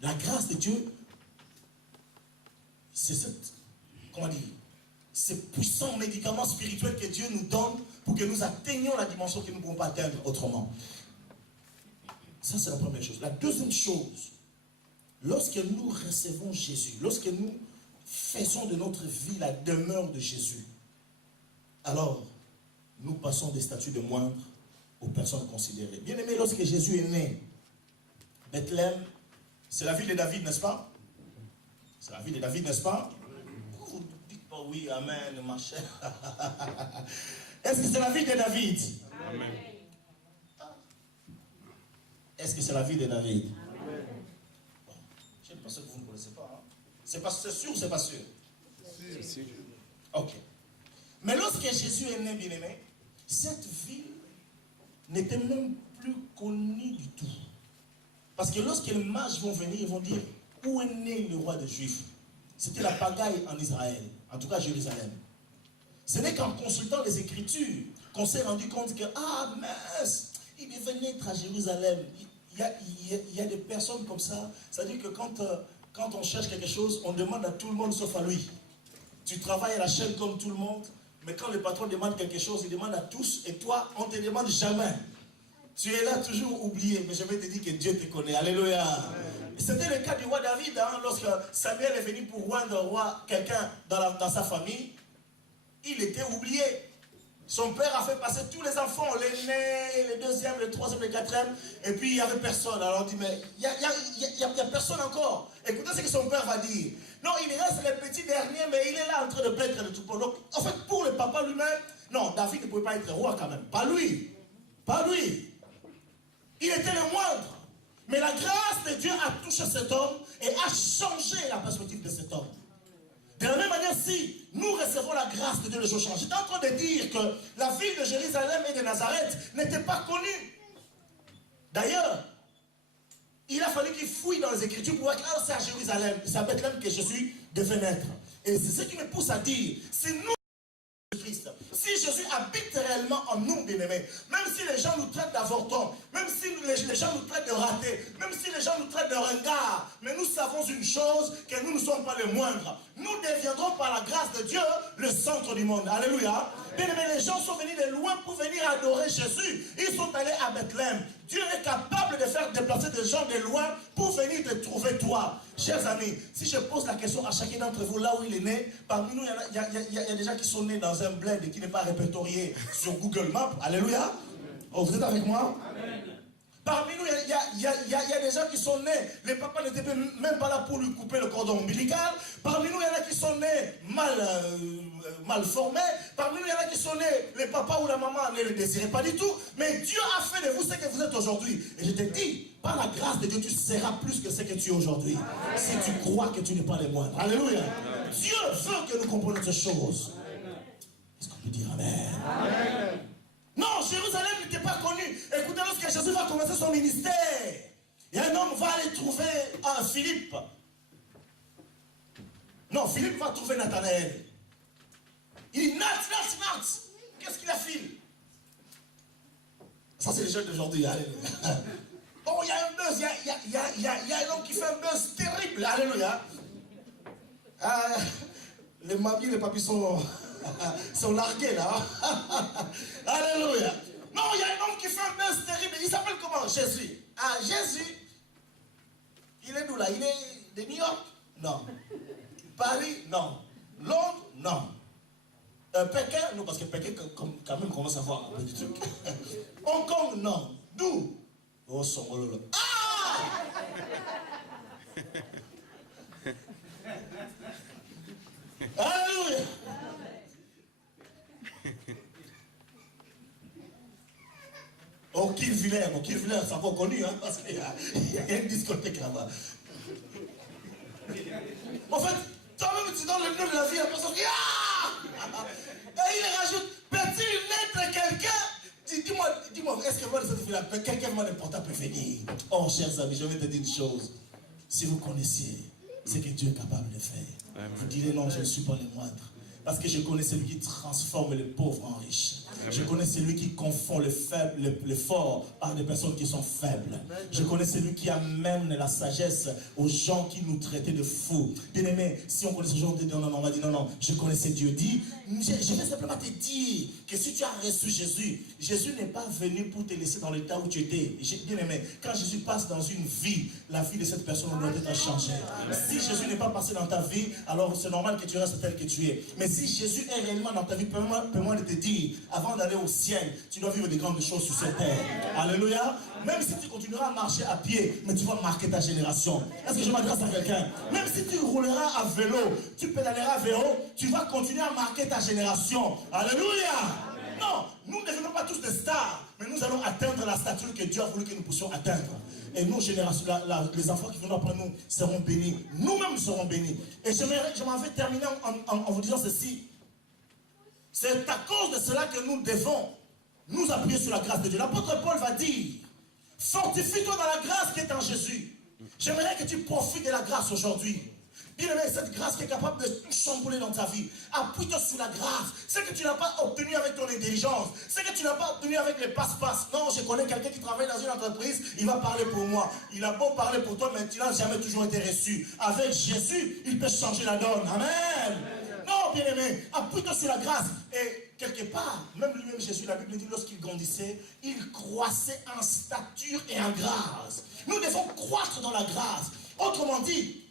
La grâce de Dieu, c'est ce puissant médicament spirituel que Dieu nous donne pour que nous atteignions la dimension que nous ne pouvons pas atteindre autrement. Ça, c'est la première chose. La deuxième chose, lorsque nous recevons Jésus, lorsque nous faisons de notre vie la demeure de Jésus, alors nous passons des statuts de moindre aux personnes considérées. Bien aimé, lorsque Jésus est né, Bethléem, c'est la ville de David, n'est-ce pas? C'est la ville de David, n'est-ce pas? Vous ne dites pas oui, amen, ma chère. Est-ce que c'est la ville de David? Amen. Est-ce que c'est la ville de David? Bon, je pense que vous ne connaissez pas. Hein? C'est sûr ou c'est pas sûr? C'est sûr. Ok. Mais lorsque Jésus est né, bien aimé, cette ville n'était même plus connue du tout. Parce que lorsque les mages vont venir, ils vont dire où est né le roi des Juifs. C'était la pagaille en Israël, en tout cas Jérusalem. Ce n'est qu'en consultant les Écritures qu'on s'est rendu compte que, ah mince, il devait naître à Jérusalem. Il y a des personnes comme ça. C'est-à-dire que quand on cherche quelque chose, on demande à tout le monde sauf à lui. Tu travailles à la chaîne comme tout le monde, mais quand le patron demande quelque chose, il demande à tous, et toi, on ne te demande jamais. Tu es là toujours oublié, mais je vais te dire que Dieu te connaît. Alléluia. C'était le cas du roi David, hein, lorsque Samuel est venu pour rendre roi quelqu'un dans sa famille, il était oublié. Son père a fait passer tous les enfants, l'aîné, le deuxième, le troisième, le quatrième, et puis il n'y avait personne. Alors on dit, mais il n'y a personne encore. Écoutez ce que son père va dire. Non, il reste le petit dernier, mais il est là en train de paître le troupeau. Donc, en fait, pour le papa lui-même, non, David ne pouvait pas être roi quand même. Pas lui. Pas lui. Il était le moindre. Mais la grâce de Dieu a touché cet homme et a changé la perspective de cet homme. De la même manière, si nous recevons la grâce de Dieu, les choses changent. J'étais en train de dire que la ville de Jérusalem et de Nazareth n'était pas connue. D'ailleurs, il a fallu qu'il fouille dans les Écritures pour voir que c'est à Jérusalem, c'est à Bethléem que Jésus devait naître. Et c'est ce qui me pousse à dire, c'est nous, Christ. Si Jésus habite réellement en nous, bien-aimés, même si les gens nous traitent d'avortons, même si les gens nous traitent de ratés, même si les gens nous traitent de ringards, mais nous savons une chose, que nous ne sommes pas les moindres. Nous deviendrons par la grâce de Dieu le centre du monde. Alléluia. Bien-aimés, les gens sont venus de loin pour venir adorer Jésus. Ils sont allés à Bethléem. Dieu est capable de faire déplacer des gens de loin pour venir te trouver toi. Chers amis, si je pose la question à chacun d'entre vous, là où il est né, parmi nous, il y a des gens qui sont nés dans un bled et qui n'est pas répertorié sur Google Maps. Alléluia. Oh, vous êtes avec moi? Amen. Parmi nous, il y a des gens qui sont nés, les papas n'étaient même pas là pour lui couper le cordon ombilical. Parmi nous, il y en a qui sont nés mal formés. Parmi nous, il y en a qui sont nés, les papas ou la maman ne le désiraient pas du tout. Mais Dieu a fait de vous ce que vous êtes aujourd'hui. Et je te dis, par la grâce de Dieu, tu seras plus que ce que tu es aujourd'hui. Si tu crois que tu n'es pas les moindres. Alléluia. Dieu veut que nous comprenions ces choses. Est-ce qu'on peut dire Amen? Amen. Non, Jérusalem n'était pas connue. Écoutez, lorsque Jésus va commencer son ministère, et un homme va aller trouver Philippe. Non, Philippe va trouver Nathanaël. Il dit, Nat, qu'est-ce qu'il a fait? Ça, c'est les jeunes d'aujourd'hui. Oh, il y a un buzz, il y a un homme qui fait un buzz terrible. Alléluia. Les mamies, les papis sont largués là. Alléluia. Non, il y a un homme qui fait un buzz terrible. Il s'appelle comment? Jésus. Ah, Jésus. Il est d'où là? Il est de New York? Non. Paris? Non. Londres? Non. Pékin? Non, parce que Pékin quand même commence à voir un peu du truc. Hong Kong? Non. D'où? Oh, son. Ah! Alléluia. Au Kilviller, c'est encore connu, hein, parce qu'il y a une discothèque là-bas. En fait, toi-même tu donnes le nom de la vie à la personne qui et il rajoute, peut-il naître quelqu'un? Dis-moi, est-ce que moi de cette fille-là, quelqu'un m'a le portable préféré? Oh, chers amis, je vais te dire une chose. Si vous connaissiez ce que Dieu est capable de faire, vous direz non, je ne suis pas le moindre. Parce que je connais celui qui transforme les pauvres en riches. Je connais celui qui confond les faibles, les forts par des personnes qui sont faibles. Je connais celui qui amène la sagesse aux gens qui nous traitaient de fous. Bien aimé, si on connaissait aujourd'hui, non, on va dire non, je connaissais Dieu. Dis, je vais simplement te dire que si tu as reçu Jésus, Jésus n'est pas venu pour te laisser dans l'état où tu étais. Bien aimé, quand Jésus passe dans une vie, la vie de cette personne doit être changée. Si Jésus n'est pas passé dans ta vie, alors c'est normal que tu restes tel que tu es. Mais si Jésus est réellement dans ta vie, permets-moi de te dire, avant d'aller au ciel, tu dois vivre des grandes choses sur cette terre. Alléluia. Même si tu continueras à marcher à pied, mais tu vas marquer ta génération. Est-ce que je m'adresse à quelqu'un? Même si tu rouleras à vélo, tu pédaleras à vélo, tu vas continuer à marquer ta génération. Alléluia. Non, nous ne devenons pas tous des stars, mais nous allons atteindre la stature que Dieu a voulu que nous puissions atteindre. Et nos générations, les enfants qui viendront après nous seront bénis. Nous-mêmes serons bénis. Et je m'en vais terminer en vous disant ceci. C'est à cause de cela que nous devons nous appuyer sur la grâce de Dieu. L'apôtre Paul va dire, fortifie-toi dans la grâce qui est en Jésus. J'aimerais que tu profites de la grâce aujourd'hui. Bien-aimé, cette grâce qui est capable de tout chambouler dans ta vie. Appuie-toi sur la grâce. Ce que tu n'as pas obtenu avec ton intelligence. Ce que tu n'as pas obtenu avec les passe-passe. Non, je connais quelqu'un qui travaille dans une entreprise. Il va parler pour moi. Il a beau parler pour toi, mais il n'a jamais toujours été reçu. Avec Jésus, il peut changer la donne. Amen. Non, bien-aimé, appuie-toi sur la grâce. Et quelque part, même lui-même Jésus, la Bible dit, lorsqu'il grandissait, il croissait en stature et en grâce. Nous devons croître dans la grâce. Autrement dit,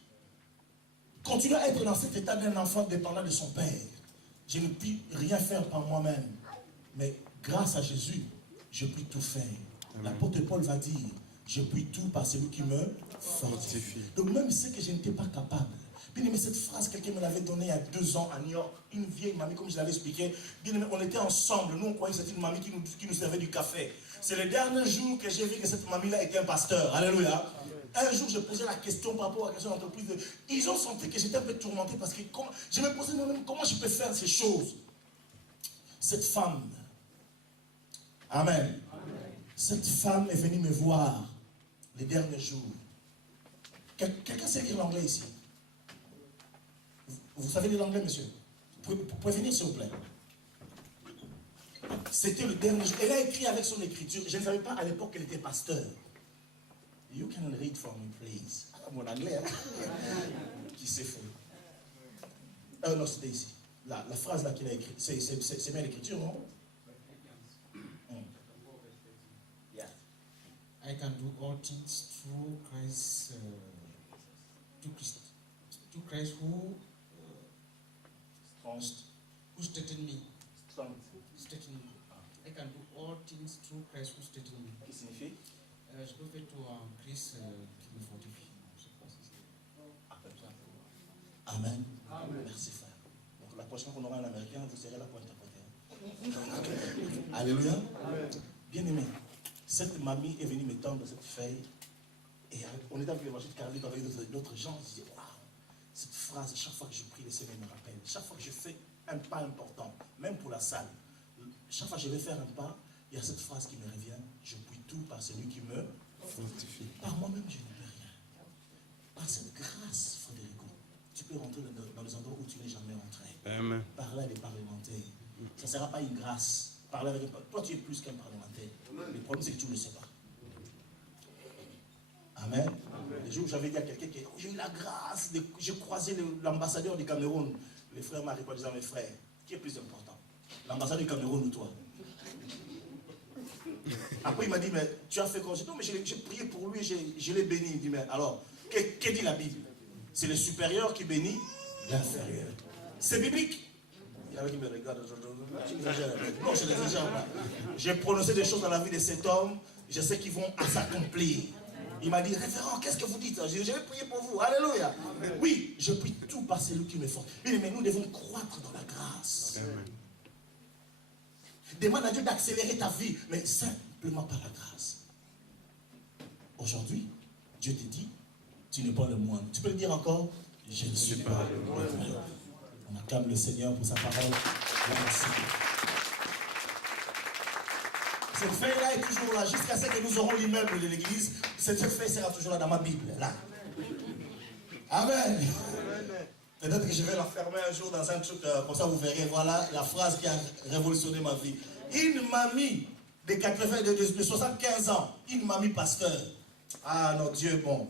continuer à être dans cet état d'un enfant dépendant de son père. Je ne puis rien faire par moi-même. Mais grâce à Jésus, je puis tout faire. L'apôtre Paul va dire, je puis tout par celui qui me fortifie. Donc même ce que je n'étais pas capable. Bien aimé, cette phrase, quelqu'un me l'avait donnée il y a 2 ans à New York. Une vieille mamie, comme je l'avais expliqué. Bien aimé, on était ensemble. Nous, on croyait que c'était une mamie qui nous servait du café. C'est le dernier jour que j'ai vu que cette mamie-là était un pasteur. Alléluia. Un jour, je posais la question par rapport à la question d'entreprise. Ils ont senti que j'étais un peu tourmenté parce que je me posais moi-même comment je peux faire ces choses. Cette femme, amen. Cette femme est venue me voir les derniers jours. Quelqu'un sait lire l'anglais ici? Vous savez lire l'anglais, monsieur? Vous pouvez venir, s'il vous plaît. C'était le dernier jour. Elle a écrit avec son écriture. Je ne savais pas à l'époque qu'elle était pasteur. You can read for me, please. Mon anglais, hein? Qui s'est fait. Non, c'était ici. La phrase là qu'il a écrite, c'est bien l'écriture, non? Yeah. I can do all things through Christ, to Christ who strengthened me. Strengthened me. I can do all things through Christ who strengthened me. Qui signifie? Je peux faire tout en Christ qui me fortifie. Amen. Amen. Merci frère. Donc la prochaine fois qu'on aura un Américain, vous serez là pour interpréter. Alléluia. Amen. Bien aimé, cette mamie est venue me tendre cette feuille. Et on était avec l'évangile Carlique avec d'autres gens. Je disais, waouh, cette phrase, chaque fois que je prie, le Seigneur me rappelle. Chaque fois que je fais un pas important, même pour la salle, chaque fois que je vais faire un pas, il y a cette phrase qui me revient. Je puis tout par celui qui me fortifie. Par moi-même, je ne peux rien. Par cette grâce, Frédérico, tu peux rentrer dans les endroits où tu n'es jamais rentré. Amen. Parler à des parlementaires. Ça ne sera pas une grâce. Parler avec toi, tu es plus qu'un parlementaire. Le problème, c'est que tu ne le sais pas. Amen. Amen. Les jours où j'avais dit à quelqu'un que j'ai eu la grâce, j'ai croisé l'ambassadeur du Cameroun. Les frères m'ont répondu, mes frères, qui est plus important? L'ambassadeur du Cameroun ou toi? Après, il m'a dit, mais tu as fait quoi? J'ai dit, non, mais j'ai prié pour lui, je l'ai béni. Il dit, mais alors, que dit la Bible? C'est le supérieur qui bénit l'inférieur. C'est biblique. Il y en a qui me regardent. Non, je n'exagère pas. J'ai prononcé des choses dans la vie de cet homme, je sais qu'ils vont s'accomplir. Il m'a dit, révérend, qu'est-ce que vous dites? Je vais prier pour vous. Alléluia. Oui, je prie tout par celui qui me force. Mais nous devons croître dans la grâce. Amen. Demande à Dieu d'accélérer ta vie. Mais simplement par la grâce. Aujourd'hui, Dieu te dit, tu n'es pas le moindre. Tu peux le dire encore? Je ne suis pas le moindre. On acclame le Seigneur pour sa parole. Merci. Cette feuille-là est toujours là, jusqu'à ce que nous aurons l'immeuble de l'église. Cette feuille sera toujours là dans ma Bible, là. Amen. Peut-être que je vais la fermer un jour dans un truc, comme ça vous verrez, voilà la phrase qui a révolutionné ma vie. Une mamie de 75 ans, une mamie pasteur. Ah non, Dieu est bon.